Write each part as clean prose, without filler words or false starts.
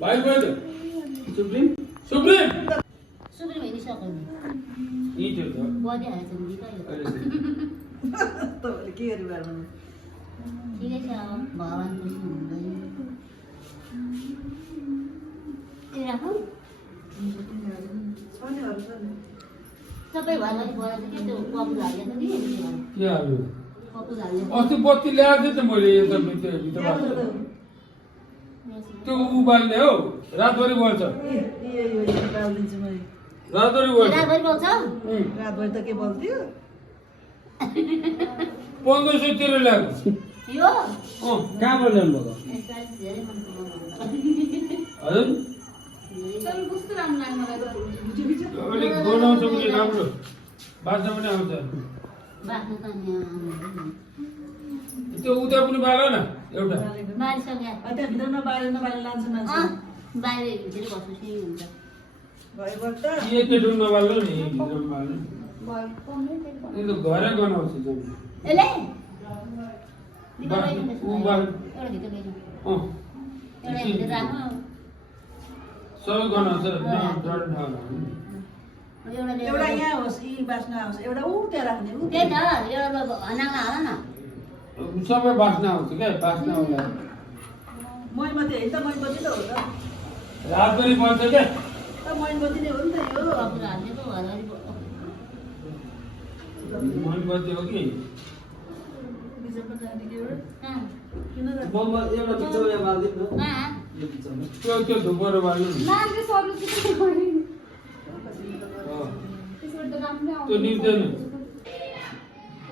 भाइ गयो supreme supreme supreme हेरिसक्यो नि इट्यो त बदिहाल्छ नि अहिले तपाईँले के गरी गर्नु ठिकै छ अब भगवान्को हुँदैन ए राखौँ सबै भएर गएर के त्यो कपुर हालेको नि के हाल्यो कपुर हालेको अस्ति बत्ती ल्याएको थिएँ त मैले यता भित्रबाट त्यो उ बाल्ने हो रातभरि बल्छ रातभरि बल्छ रातभरि बल्छ रातभरि त के बोल्थ्यो 1500 तिर ल्याएको यो कहाँबाट ल्याउनु भएको यसलाई धेरै मन हजुर तर कस्तो राम्रो लाग्यो मलाई त अलिक बनाउँछ पनि राम्रो बाँच्न पनि आउँछ बाख्नु त त्यो उता पनि बाल न एउटा बारिसक्यो त्यहाँभित्र नबालेर लान्छ मान्छे बाहिर भित्र बस्नु हुन्छ भएबाट के केटो नबाल्नु नि भित्र बाल्नु यो त घरै गनाउँछ जम्मै यसले उ बाल एउटा भित्र लैजाउँ अँ एउटा भित्र राख्नु सबै गनाउँछ एउटा एउटा यहाँ होस् कि बाँच्न आओस् एउटा ऊ त्यहाँ राख्ने ऊ त्यही त एउटा हनामा हाल न सबै बाँच्न आउँछ क्या बाँच्न आउँदा मैमती होइन त मैमती त हो त रातभरि बल्छ क्या मैमती नै हो नि त यो कपुर हाल्ने पो घरभरि मोमबत्ती हो कि बिचमा जाने के हो कहाँ किन र एउटा बिचौलिया मारिदिनु न कहाँ यो बिचौमा त्यो धुपोरो बाल्नु नि नामले सर्नु चाहिँ के गर्ने अँ, त्यसबाट त राम्रो त्यो निप्दैन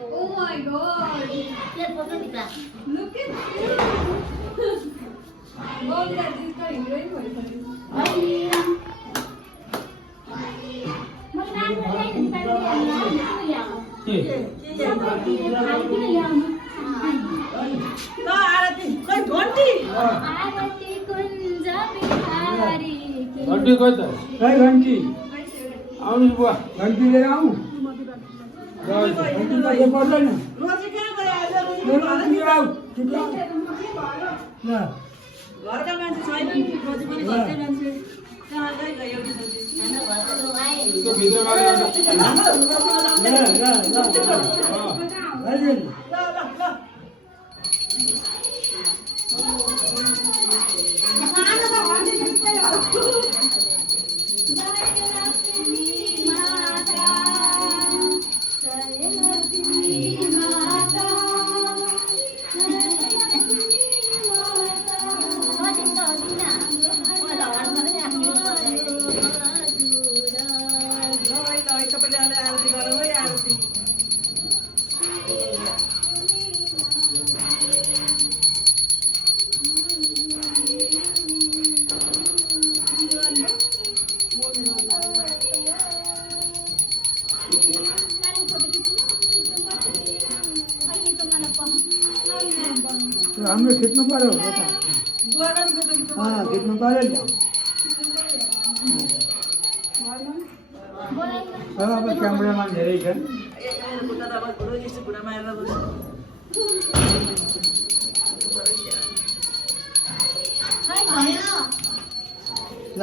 ओ माय गॉड के पोल्छ भित्र look at God that is the heroine भइसक्यो मैले नाम चाहिँ नि के ल आरती खै घन्टी आरती कुञ्ज बिहारी घन्टी खोइ त खै घन्टी आउनुहोस् बुवा घन्टी लिएर आऊ घन्टी पैसा पर्दैन रोजी कहाँ गयो आज लिएर आऊ छिटो आऊ। ल घरका मान्छे छैन रोजी पनि घरकै मान्छे कहाँ गयो एउटा हाम्रो घरको लोक आए त्यो भित्रबाट एउटा ल ल ल अँ, अहिले ल ल ल सबैले आरती गरौँ है आरती हाम्रो खिच्नु पर्यो यता बुवालाई पनि गएको गीत खिच्नु पर्यो नि अब क्यामेरामा धेरै छन् खुट्टा दबाई खुट्टा यस्तो खुट्टा मारेर बस्नु खै भयो ल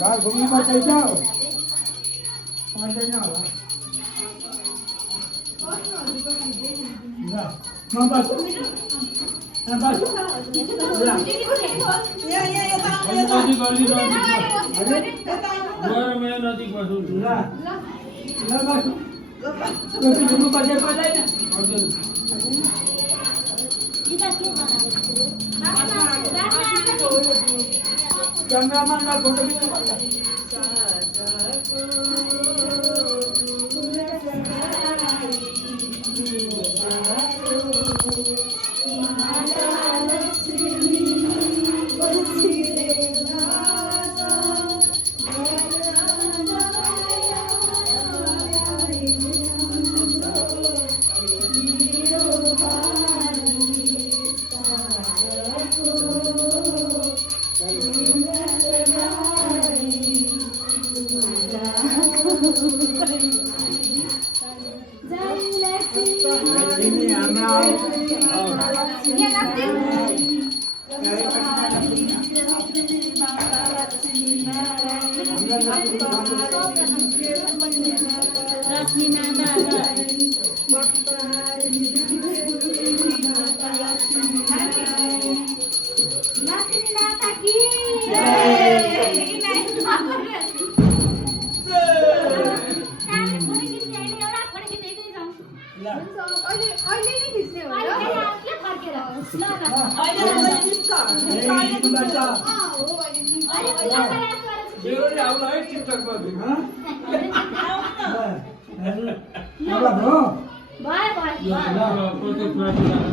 घर घुम्नु पर्दैन पर्दैन होला ल म बस्छु म बस्छु ल यहाँ यता आउनु यता नजिक अलिक नजिक हजुर यता आउनु गएर मेरो नजिक बस्नु नि। ल ल बस्छु टोपी घुम्नु पर्छ पर्दैन हजुर दिपा के बनाएको क्यामेरामा ल फोटो खिच्नु पर्छ बेहोरी आउला है टिकटकमा दिनु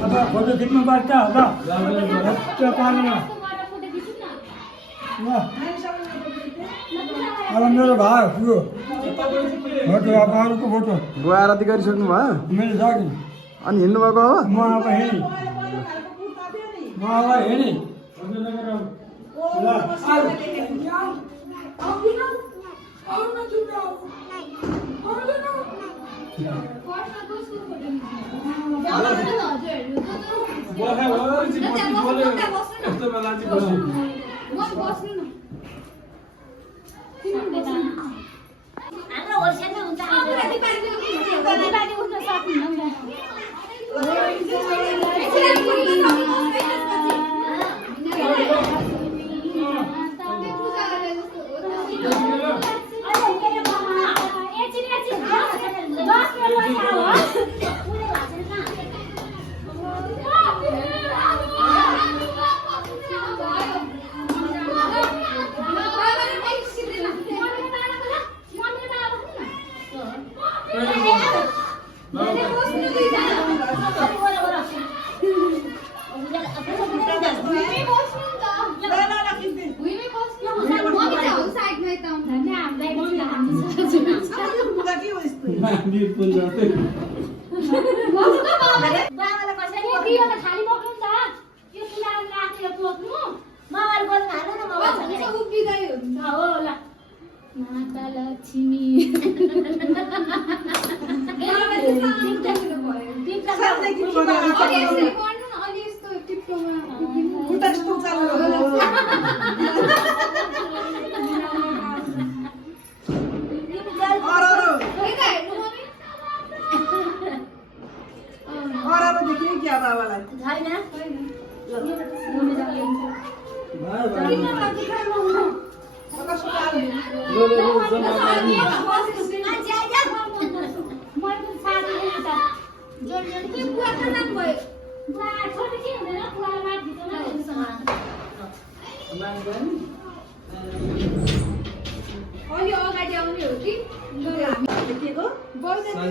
अब फोटो खिच्नु पर्छ ल त्यो पानी अब मेरो भाइ यो फोटो अब अरूको फोटो बुवा आरती गरिसक्नु भयो मैले सकेँ अनि हिँड्नुभएको हो म अब हिँडेँ म अब हिँडेँ यस्तो बेला चाहिँ बस्नु हाम्रो होलसेलमा हुन्छ उठ्न सक्नुहुन्न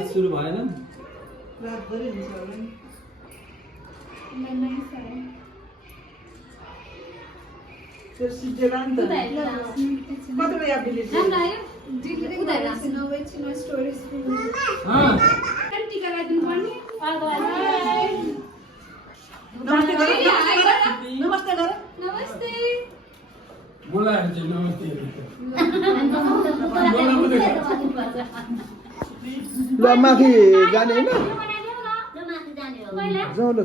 सुरु भएन बोलाएर चाहिँ नमस्ते ल माथि जाने होइन जाऊ ल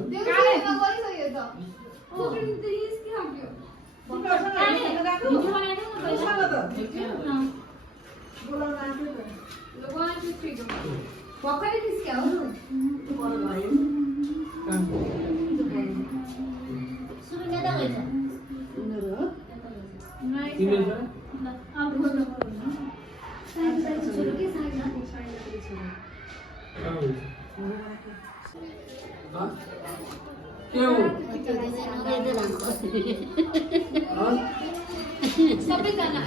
के हो सबैजना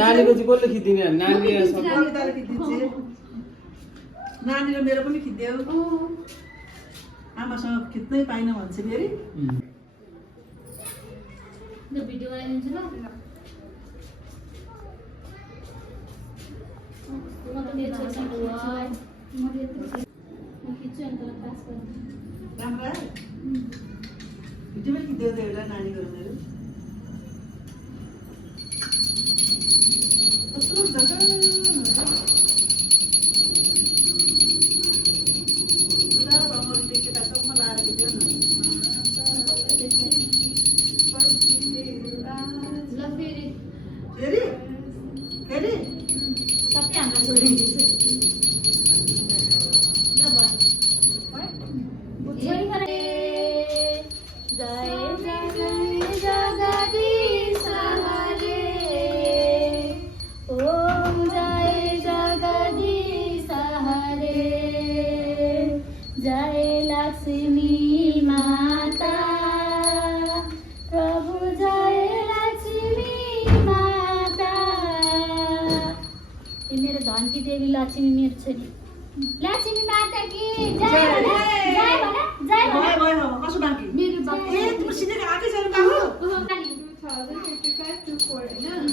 नानीको चाहिँ कसले खिचिदिने नानीले नानी र मेरो पनि खिच्देऊ आमासँग खिच्नै पाइन भन्छ फेरि त्यो भिडियो बनाइदिन्छु ल म त मेरो छोरीसँग म खिच्छु अनि तँलाई पास गर्छु राम्रो आयो? भिडियोमा खिच्दै थियो एउटा नानीको मेरो कस्तो जग्गा ल फेरि फेरि फेरि सबै हाम्रो छोडिदिन्छ ल भयो छोरी खरे जय जगदीश हरे ओम जय जगदीश हरे जय लक्ष्मी माता प्रभु जय लक्ष्मी माता ये मेरो धनकी देवी लक्ष्मी मेरो छोरी लक्ष्मी माता की जय जय भन जय भन भयो भयो अब कसो बाँकी मेरो ए तिम्रो सिधै आएकै छैन बाबु 2055 to 4 हैन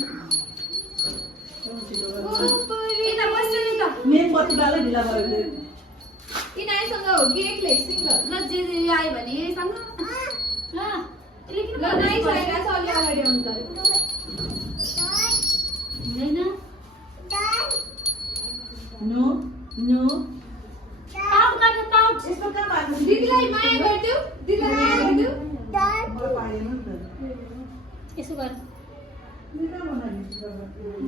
मेन बत्ती बालै ढिला भयो यिनीसँग हो कि एक्लै सिङ्गल ल जे आयो भने सँग ल ल नाइ छैन सल्ले अगाडि आउनु पर्यो हुँदैन नो नो पाउट गर्नु पाउट यस्तो कहाँ भएको दिदीलाई माया गर्दिउ दिदीलाई माया गर्दिउ मलाई पाएन नि त यसो गर तिमी कहाँ बनाइस्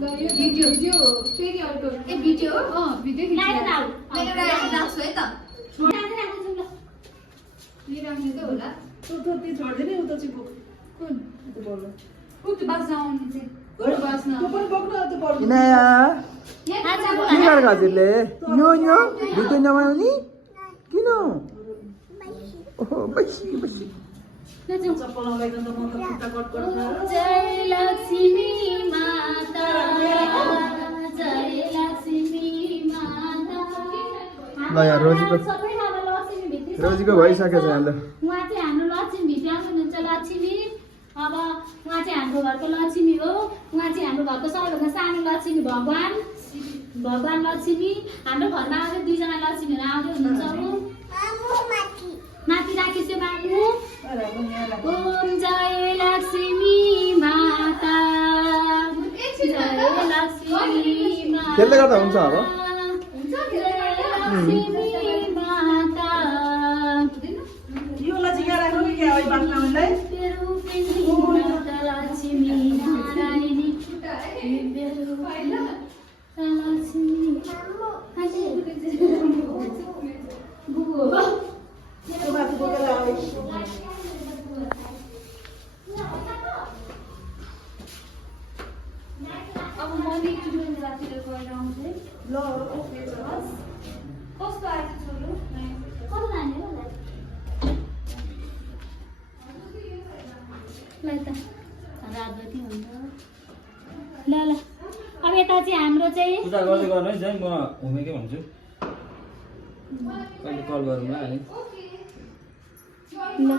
ल यो भिडियो त्यो फेरि अर्को ए भिडियो हो भिडियो खिच्नु मैले राख्छु है त राख्छु ल यो राख्ने त होला तँ ती छोड्दिने उता चाहिँ बोक कुन त्यो बोल्नु कुन बास्न आउने चाहिँ कुन बास्न तँ पनि बोक्न त्यो बोल्नु इनाया यहाँ के गरेको हजुरले न्यो न्यो भिडियो नबनाउने किन ओहो बसी बसी चप्पल लगाइकन त म त खुट्टा कट गरेर जय लक्ष्मी माता जय लक्ष्मी माता ल यहाँ रोजीको सबै हाम्रो लक्ष्मी भित्री रोजीको भइसकेछ यहाँ ल उहाँ चाहिँ हाम्रो लक्ष्मी भित्र आउनुहुन्छ लक्ष्मी अब उहाँ चाहिँ हाम्रो घरको लक्ष्मी हो उहाँ चाहिँ हाम्रो घरको सबैभन्दा सानो लक्ष्मी भगवान लक्ष्मी हाम्रो घरमा आउँदै दुईजना लक्ष्मीहरू आउँदै हुनुहुन्छ माथि राखेछु मामु ओम जय लक्ष्मी माता जय लक्ष्मी माता खेल्दै गर्दा हुन्छ अब लक्ष्मी माता योलाई चाहिँ यहाँ राख्नु कि क्या है बाँच्न आउनुलाई रूपिणी माता लक्ष्मी नारायणी लक्ष्मी त्यो माथि बोकेर आयो अब म एकचोटि रातिर गएर आउँछु है ल ओके छ कस्तो आएछ छोरो कस्तो लाने हो ल त रातभरि हुन्छ ल ल अब यता चाहिँ हाम्रो चाहिँ पूजा गर्दै गर्नु है जय म घुमेकै भन्छु कहिले कल गरौँ है ल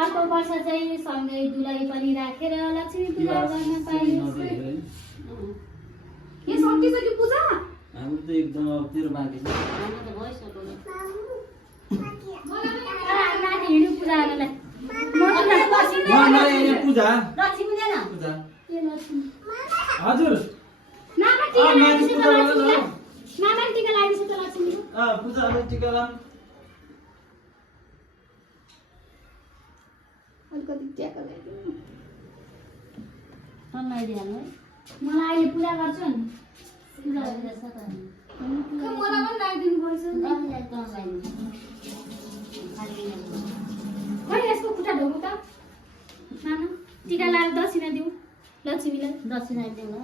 अर्को वर्ष चाहिँ सँगै दुलाई पनि राखेर लक्ष्मी पूजा गर्न पाइन्छ के सकिसक्यो पूजा हाम्रो त एकदम अब तेरो बाँकी छ नानी हिँड्नु पूजा गर्नलाई पूजा लक्ष्मी ल्याउन पूजा के लक्ष्मी हजुर मामा टिका लगाइदिनुहोस् त लक्ष्मीलाई मामा टिका लगाइदिनुहोस् त लक्ष्मी पूजा अब टिका लाम अलिकति ट्याक्क लगाइदिनु लगाइदिहाल्नु है मलाई अहिले पूजा गर्छु नि पूजा लगाइदिएछ त मलाई पनि लगाइदिनु पर्छ नि खै यसको खुट्टा ढोको त मामा टिका लगाएर दक्षिणा दिउँ लक्ष्मीलाई दक्षिणा दिउँ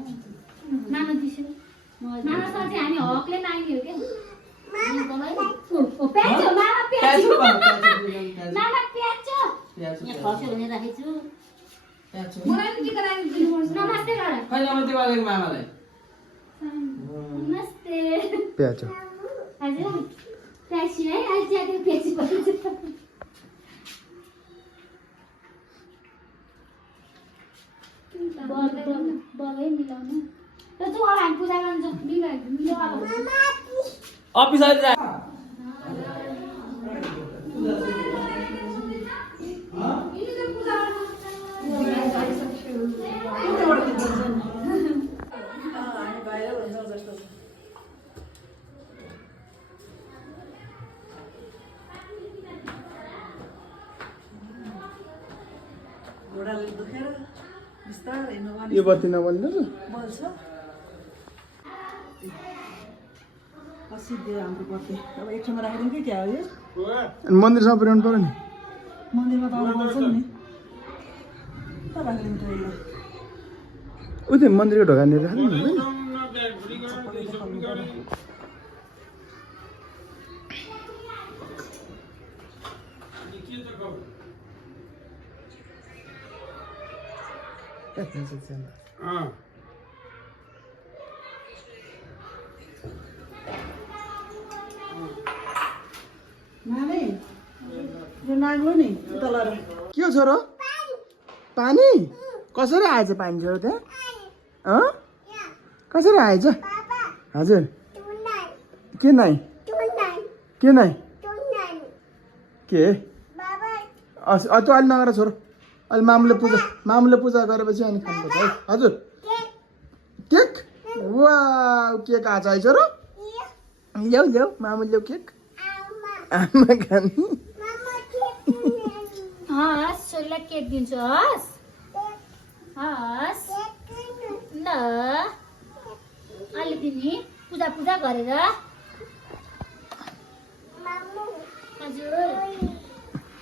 मामा दिसु मामा चाहिँ हामी हकले माग्ने हो क्या प्याच हो मामा प्याच हो मामा प्याच हो यहाँ खस्यो भने राखेको छु मलाई पनि टिका लगाएर दिनुपर्छ नमस्ते गर कहिले नमस्ते गरेको मामालाई नमस्ते प्याज हजुर प्याची है आज ज्यादा प्याची भन्छ बगै मिलाउनु र जाउँ अब हामी पूजा गर्न जाउँ मिल्यो अब अफिस आएर जा हामी बाहिर हुन्छौँ जस्तो छ घोडाले दुखेर बिस्तारै हिँड्नु यो बत्ती नबल्नु र बल्छ सिद्धि हाम्रो बत्ती अब एक ठाउँमा राखिदिउँ कि क्या हो यो अनि मन्दिरसम्म पुर्याउनु पर्यो नि मन्दिरमा त अरू बल्छ नि कहाँ राखिदिउँ त यसलाई उ त्यो मन्दिरको ढोकानिर राख्नु हुँदैन नानी यो नाग्लो नि उता लर के हो छोरो पानी कसरी आएछ पानी छोरो त्यहाँ अँ कसरी आएछ हजुर के नाइ के नाइ के तँ अहिले नगर छोरो अहिले मामुले पूजा गरेपछि अनि खानुपर्छ है हजुर केक वा केक आएछ है छोरो ल्याऊ ल्याऊ मामु ल्याऊ केक आमा खाने हस् छोरीलाई केक दिन्छु हस् हस् ल अहिले तिमी पूजा गरेर हजुर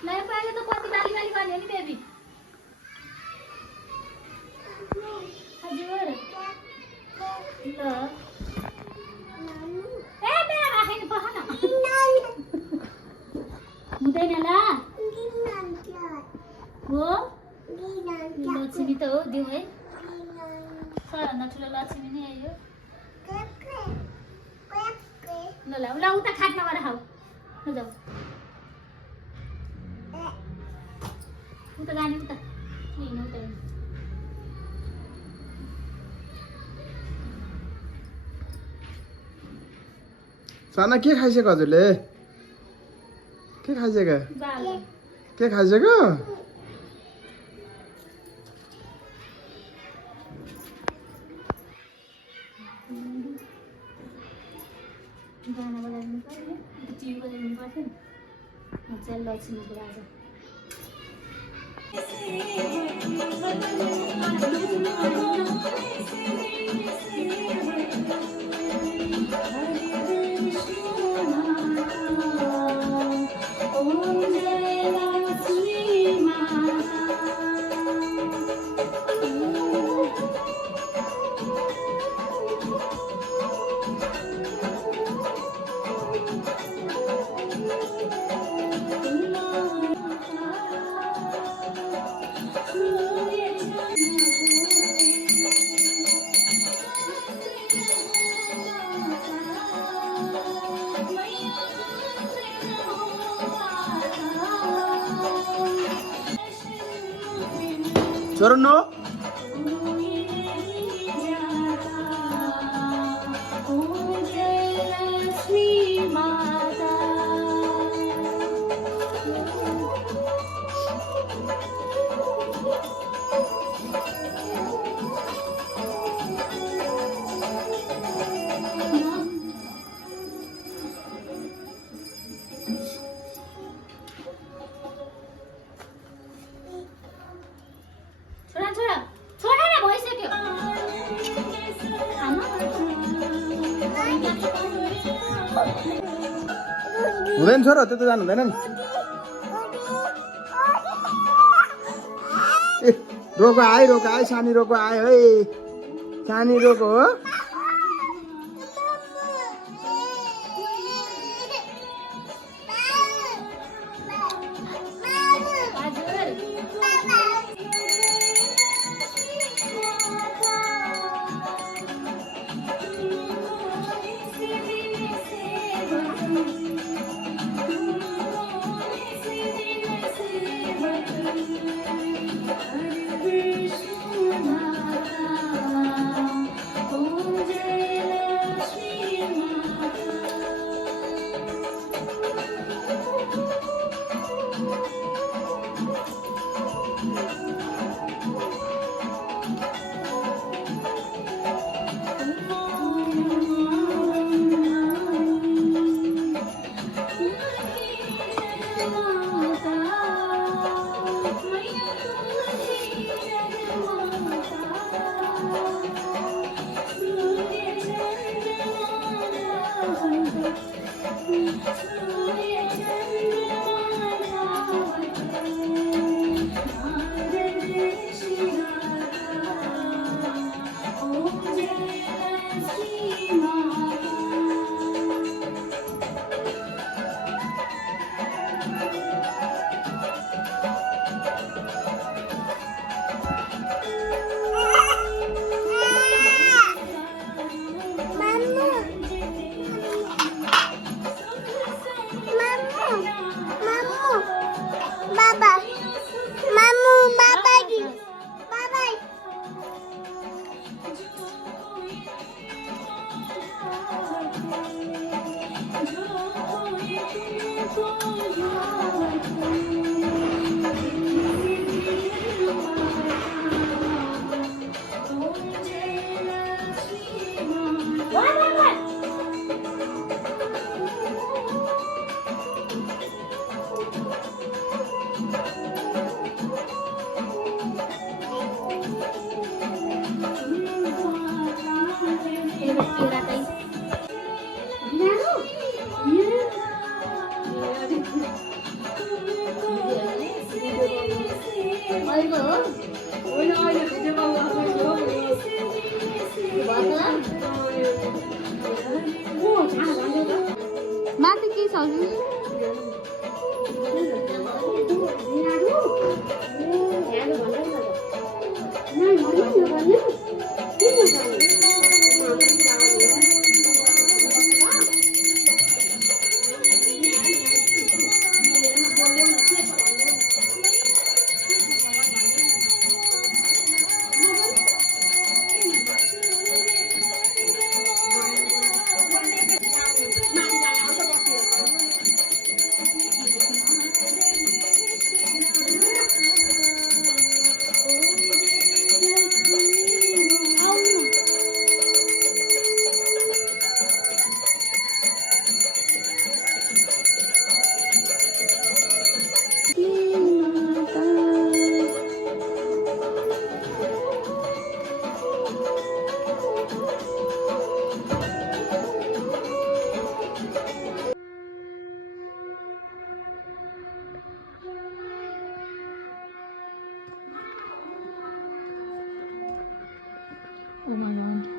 ल पहिले त कति बाली गर्ने नि बेबी हजुर ल ए बेला राखेन पखान हुँदैन ल हो लक्ष्मी त हो दिउँ है सबभन्दा ठुलो लक्ष्मी नै आयो ल ल ल उता खाटमा गएर खाऊ ल जाऊ उता जाने उता हिँड्नु उता हिँड्नु साना के खाइसक्यो हजुरले के खाइसक्यो के खाइसक्यो गाना बजाइदिनु पर्यो टिभी बजाइदिनु पर्छ नि मजाले लक्ष्मीको राजा छोरो नो छोरा न भइसक्यो हुँदैन छोरो त्यता जानु हुँदैन नि ए रोको आयो सानी रोको आयो है सानी रोको हो Krishna माथि के छ Oh my god.